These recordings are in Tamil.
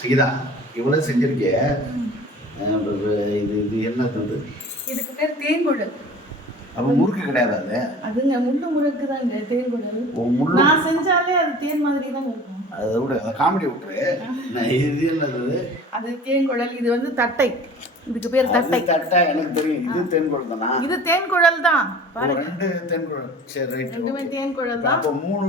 സീത இவ்வளோ செஞ்சிருக்கே இது இது என்ன இது? இதுக்கு பேர் தேங்குழல் அப்போ முறுக்கு கிடையாது அது. அதுங்க முள்ளு முழுக்கு தாங்க தேங்குழல் ஓ, முள்ளு நான் செஞ்சாலே அது தேன் மாதிரி தான் இருக்கும். அதை விட அதை காமெடி விட்டுரு. நான் இது என்னது? அது தேங்குழல் இது வந்து தட்டை. இதுக்கு பேர் தட்டை. தட்டா எனக்கு தெரியும். இது தென்குழல் தானா? இது தான் ஓ, பாருங்க. ரெண்டு தென்குழல் சரி ரைட் ரெண்டுமே தேன்குழல் தான் அப்போ மூணு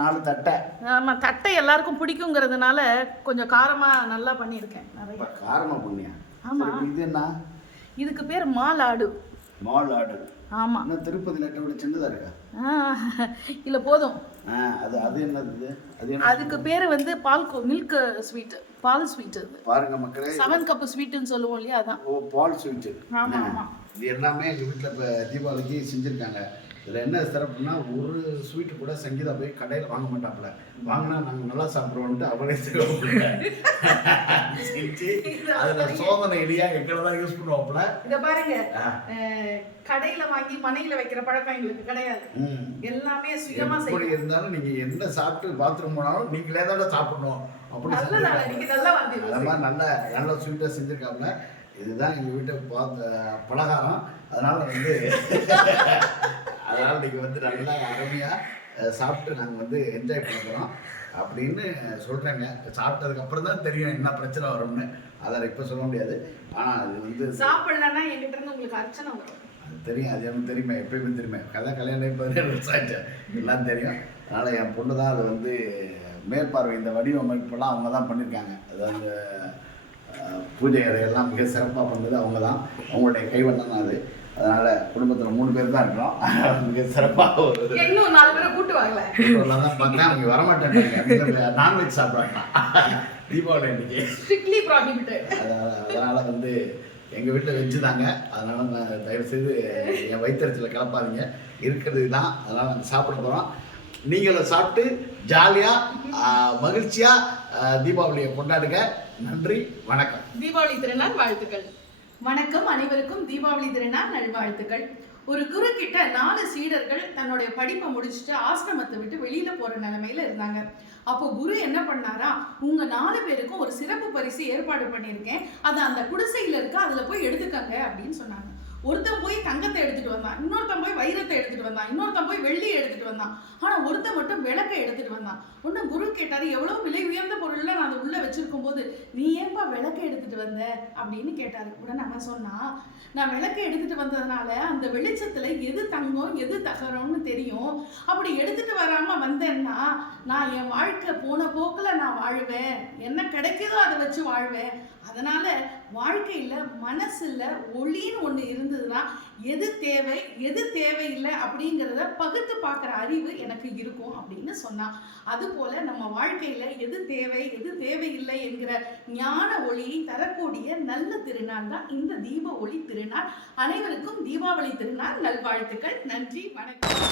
நாலு தட்டை. ஆமா தட்டை எல்லாருக்கும் பிடிக்குங்கிறதுனால கொஞ்சம் காரமா நல்லா பண்ணியிருக்கேன் நிறைய. காரமாக பண்ணியா? ஆமா. இது என்ன? இதுக்கு பேர் மாலாடு. மால் ஆடு ஆமா. இன்னும் திருப்பதி லட்டை விட சின்னதாக இருக்கா? இல்ல போதும். அது அது என்னது? அது அதுக்கு பேர் வந்து பால் மில்க் ஸ்வீட் பால் ஸ்வீட் அது. பாருங்க மக்களே. செவன் கப் ஸ்வீட்டுன்னு சொல்லுவோம் இல்லையா அதான். ஓ பால் ஸ்வீட்டு ஆமா ஆமா. இது எல்லாமே எங்கள் வீட்டில் இப்போ தீபாவளிக்கு செஞ்சுருக்காங்க. இதில் என்ன சிறப்புனா ஒரு ஸ்வீட்டு கூட சங்கீதா போய் கடையில் வாங்க மாட்டாப்புல. வாங்கினா நாங்கள் நல்லா சாப்பிடுவோன்ட்டு அவளே செஞ்சு அதில் சோதனை இல்லையா எங்களை தான் யூஸ் பண்ணுவாப்புல. இத பாருங்க. கடையில வாங்கி மனையில வைக்கிற பழக்கம் எங்களுக்கு கிடையாது. எல்லாமே சுயமா எப்படி இருந்தாலும் நீங்கள் என்ன சாப்பிட்டு பாத்ரூம் போனாலும் நீங்களே தான் சாப்பிடணும். அப்படி நல்ல நல்லா நல்ல நல்ல ஸ்வீட்டாக செஞ்சுருக்காப்புல. இதுதான் எங்கள் வீட்டை பார்த்த பலகாரம். அதனால் வந்து அதனால் நீங்கள் வந்து நல்லா அருமையாக சாப்பிட்டு நாங்கள் வந்து என்ஜாய் பண்ணுறோம் அப்படின்னு சொல்கிறேங்க சாப்பிட்டதுக்கு அப்புறம் தான் தெரியும் என்ன பிரச்சனை வரும்னு. அதை இப்போ சொல்ல முடியாது. ஆனால் அது வந்து சாப்பிடலன்னா என்கிட்ட இருந்து உங்களுக்கு அர்ச்சனை வரும். அது தெரியும். அது எனக்கு தெரியுமே. எப்பயுமே தெரியுமே. கதை கல்யாணம் பதினேழு வருஷம் ஆச்சு எல்லாம் தெரியும். அதனால் என் பொண்ணு தான் அது வந்து மேற்பார்வை இந்த வடிவமைப்பெல்லாம் அவங்க தான் பண்ணியிருக்காங்க. அதாவது அஹ், பூஜை அறையெல்லாம் மிக சிறப்பாக பண்ணது. அவங்க தான் அவங்களுடைய கைவண்ணம் தான் அது. அதனால் குடும்பத்தில் மூணு பேர் தான் இருக்கிறோம். மிக சிறப்பாக ஒரு. இன்னும் நாலு பேரை கூட்டு வாங்கல வீட்டுக்குள்ள தான் பார்த்தேன். அவங்க வரமாட்டேன்ட்டாங்க நான்வெஜ் சாப்பிட்றாங்க. தீபாவளி அன்னைக்கு. ஸ்ட்ரிக்ட்லி ப்ராஹிபிட்டட் அதனால அதனால வந்து எங்க வீட்டில் வெஜ்ஜு தாங்க. அதனால நான் தயவு செய்து என் வயிற்றுல கிளப்பாதீங்க இருக்கிறது தான். அதனால நாங்கள் சாப்பிட போகிறோம் நீங்களும் சாப்பிட்டு ஜாலியாக மகிழ்ச்சியாக தீபாவளியை கொண்டாடுங்க. நன்றி வணக்கம். தீபாவளி திருநாள் வாழ்த்துக்கள். வணக்கம் அனைவருக்கும் தீபாவளி திருநாள் நல்வாழ்த்துக்கள். ஒரு குரு கிட்ட நாலு சீடர்கள் தன்னுடைய படிப்பை முடிச்சுட்டு ஆசிரமத்தை விட்டு வெளியில போற நிலைமையில இருந்தாங்க. அப்போ குரு என்ன பண்ணாரா? உங்க நாலு பேருக்கும் ஒரு சிறப்பு பரிசு ஏற்பாடு பண்ணியிருக்கேன். அது அந்த குடிசையில இருக்கு அதுல போய் எடுத்துக்கங்க அப்படின்னு சொன்னாங்க. ஒருத்தன் போய் தங்கத்தை எடுத்துட்டு வந்தான். இன்னொருத்தன் போய் வைரத்தை எடுத்துட்டு வந்தான். இன்னொருத்தன் போய் வெள்ளியை எடுத்துட்டு வந்தான். ஆனா ஒருத்தன் மட்டும் விளக்கை எடுத்துட்டு வந்தான். ஒன்னும் குரு கேட்டார் எவ்வளோ விலை உயர்ந்த பொருள்ல நான் அதை உள்ளே வச்சுருக்கும் போது நீ ஏன்பா விளக்கை எடுத்துட்டு வந்த? அப்படின்னு கேட்டாரு. உடனே அவன் சொன்னான் நான் விளக்கை எடுத்துகிட்டு வந்ததுனால அந்த வெளிச்சத்தில் எது தங்கம் எது தகரம்னு தெரியும். அப்படி எடுத்துகிட்டு வராமல் வந்தேன்னா நான் என் வாழ்க்கை போன போக்கில் நான் வாழ்வேன். என்ன கிடைக்குதோ அதை வச்சு வாழ்வேன். அதனால் வாழ்க்கையில் மனசில் ஒளின்னு ஒன்று இருந்ததுன்னா எது தேவை எது தேவையில்லை அப்படிங்கிறத பகுத்து பார்க்குற அறிவு எனக்கு இருக்கும் அப்படின்னு சொன்னான். அதுபோல் நம்ம வாழ்க்கையில் எது தேவை எது தேவையில்லை என்கிற ஞான ஒளியை தரக்கூடிய நல்ல திருநாள் தான் இந்த தீப ஒளி திருநாள். அனைவருக்கும் தீபாவளி திருநாள் நல்வாழ்த்துக்கள். நன்றி வணக்கம்.